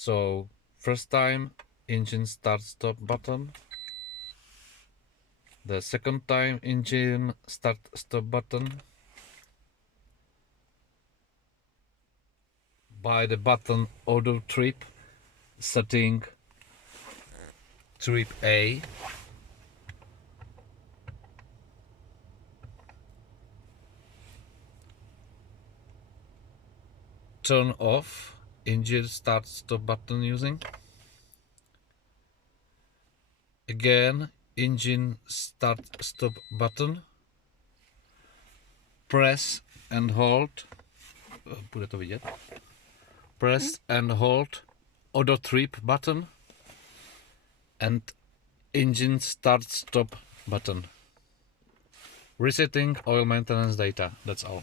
So first time engine start stop button. The second time engine start stop button. By the button auto trip setting trip A. Turn off engine start stop button using. Again engine start stop button. Press and hold. Bude to vidět. Press and hold auto trip button and engine start stop button. Resetting oil maintenance data, that's all.